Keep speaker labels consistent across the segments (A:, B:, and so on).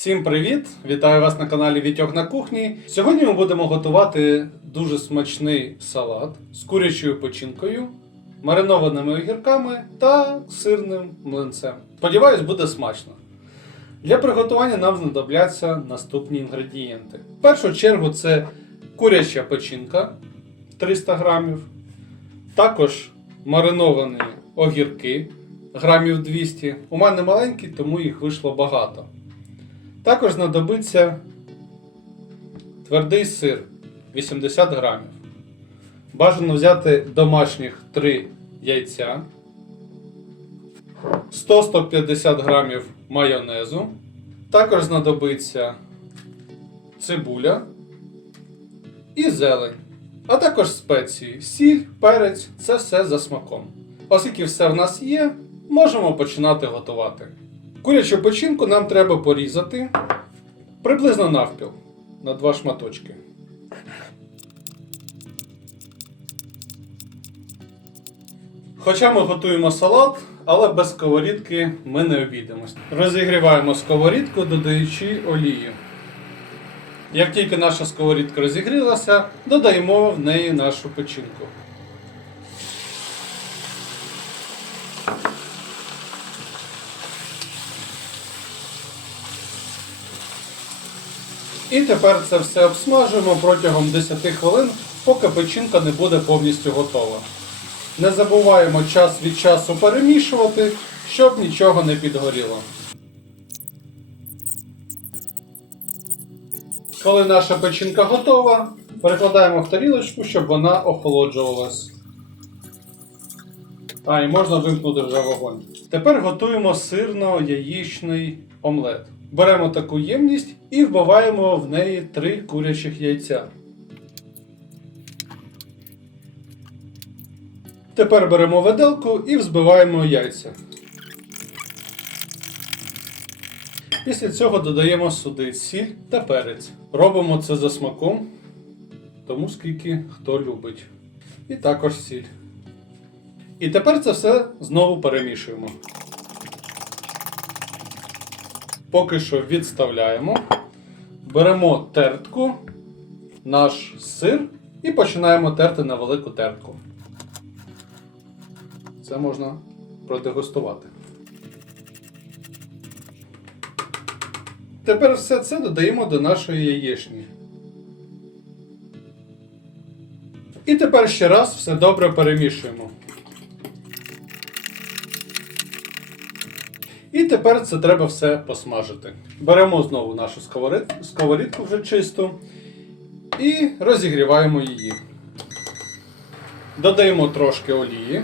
A: Всім привіт! Вітаю вас на каналі Вітьок на кухні. Сьогодні ми будемо готувати дуже смачний салат з курячою печінкою, маринованими огірками та сирним млинцем. Сподіваюсь, буде смачно. Для приготування нам знадобляться наступні інгредієнти. В першу чергу це куряча печінка 300 грамів, також мариновані огірки грамів 200. У мене маленькі, тому їх вийшло багато. Також знадобиться твердий сир 80 грамів. Бажано взяти домашніх 3 яйця, 100-150 грамів майонезу. Також знадобиться цибуля і зелень, а також спеції, сіль, перець це все за смаком. Оскільки все в нас є, можемо починати готувати. Курячу печінку нам треба порізати приблизно навпіл на два шматочки. Хоча ми готуємо салат, але без сковорідки ми не обійдемось. Розігріваємо сковорідку, додаючи олію. Як тільки наша сковорідка розігрілася, додаємо в неї нашу печінку. І тепер це все обсмажуємо протягом 10 хвилин, поки печінка не буде повністю готова. Не забуваємо час від часу перемішувати, щоб нічого не підгоріло. Коли наша печінка готова, перекладаємо в тарілочку, щоб вона охолоджувалась. А, і можна вимкнути вже вогонь. Тепер готуємо сирно-яєчний омлет. Беремо таку ємність і вбиваємо в неї три курячих яйця. Тепер беремо виделку і взбиваємо яйця. Після цього додаємо сюди сіль та перець. Робимо це за смаком, тому скільки хто любить. І також сіль. І тепер це все знову перемішуємо. Поки що відставляємо. Беремо тертку, наш сир і починаємо терти на велику тертку. Це можна продегустувати. Тепер все це додаємо до нашої яєчні. І тепер ще раз все добре перемішуємо. І тепер це треба все посмажити. Беремо знову нашу сковорідку вже чисту і розігріваємо її. Додаємо трошки олії.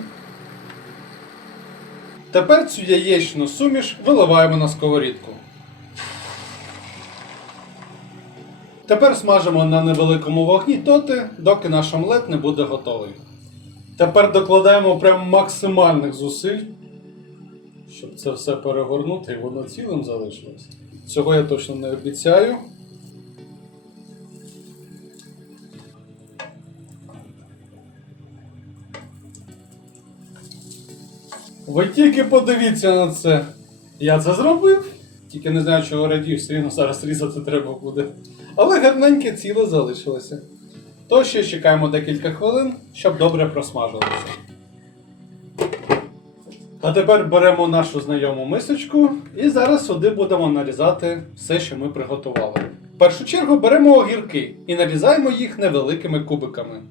A: Тепер цю яєчну суміш виливаємо на сковорідку. Тепер смажимо на невеликому вогні доти, доки наш омлет не буде готовий. Тепер докладаємо прям максимальних зусиль, щоб це все перегорнути і воно цілим залишилось. Цього я точно не обіцяю. Ви тільки подивіться на це. Я це зробив. Тільки не знаю, чого радів, все рівно зараз різати треба буде. Але гарненьке ціле залишилося. То ще чекаємо декілька хвилин, щоб добре просмажилося. А тепер беремо нашу знайому мисочку і зараз сюди будемо нарізати все, що ми приготували. В першу чергу беремо огірки і нарізаємо їх невеликими кубиками.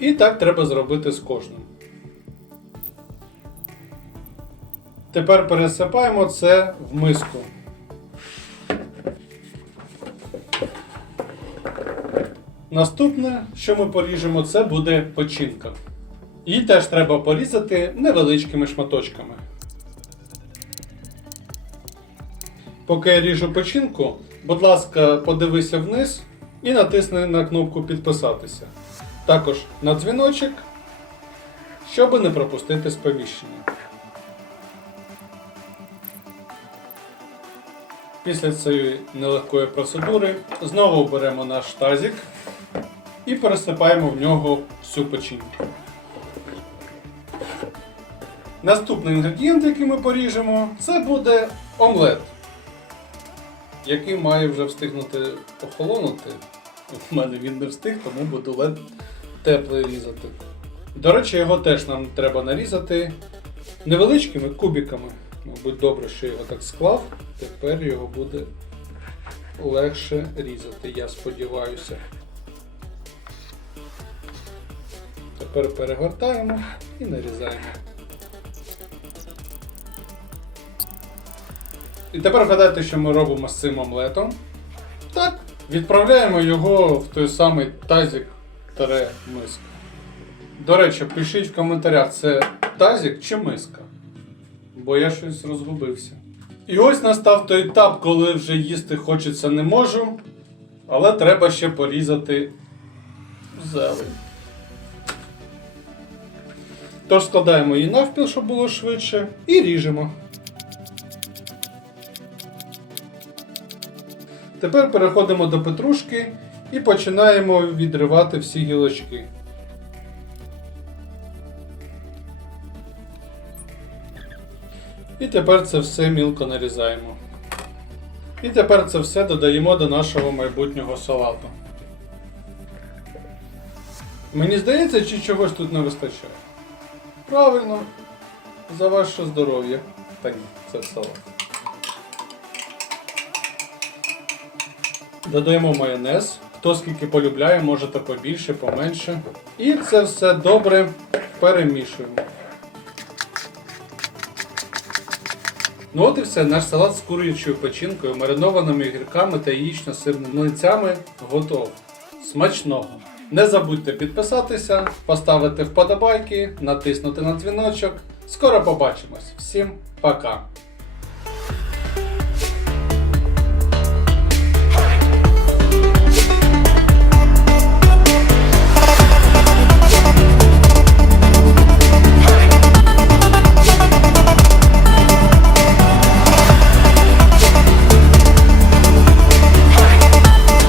A: І так треба зробити з кожним. Тепер пересипаємо це в миску. Наступне, що ми поріжемо, це буде печінка. Її теж треба порізати невеличкими шматочками. Поки я ріжу печінку, будь ласка, подивися вниз і натисни на кнопку підписатися. Також на дзвіночок, щоб не пропустити сповіщення. Після цієї нелегкої процедури знову беремо наш тазик і пересипаємо в нього всю печінку. Наступний інгредієнт, який ми поріжемо, це буде омлет, який має вже встигнути охолонути. У мене він не встиг, тому буду лед теплий різати. До речі, його теж нам треба нарізати невеличкими кубиками. Мабуть, добре, що його так склав. Тепер його буде легше різати, я сподіваюся. Тепер перегортаємо і нарізаємо. І тепер вгадайте, що ми робимо з цим омлетом. Так, відправляємо його в той самий тазик таре миска. До речі, пишіть в коментарях, це тазик чи миска. Бо я щось розгубився. І ось настав той етап, коли вже їсти хочеться не можу, але треба ще порізати зелень. Тож складаємо її навпіл, щоб було швидше, і ріжемо. Тепер переходимо до петрушки і починаємо відривати всі гілочки. І тепер це все мілко нарізаємо. І тепер це все додаємо до нашого майбутнього салату. Мені здається, чи чогось тут не вистачає. Правильно, за ваше здоров'я. Та ні, це салат. Додаємо майонез. Хто скільки полюбляє, можете побільше, поменше. І це все добре перемішуємо. Ну от і все, наш салат з курячою печінкою, маринованими гірками та яєчно-сирними млинцями готов. Смачного! Не забудьте підписатися, поставити вподобайки, натиснути на дзвіночок. Скоро побачимось. Всім пока!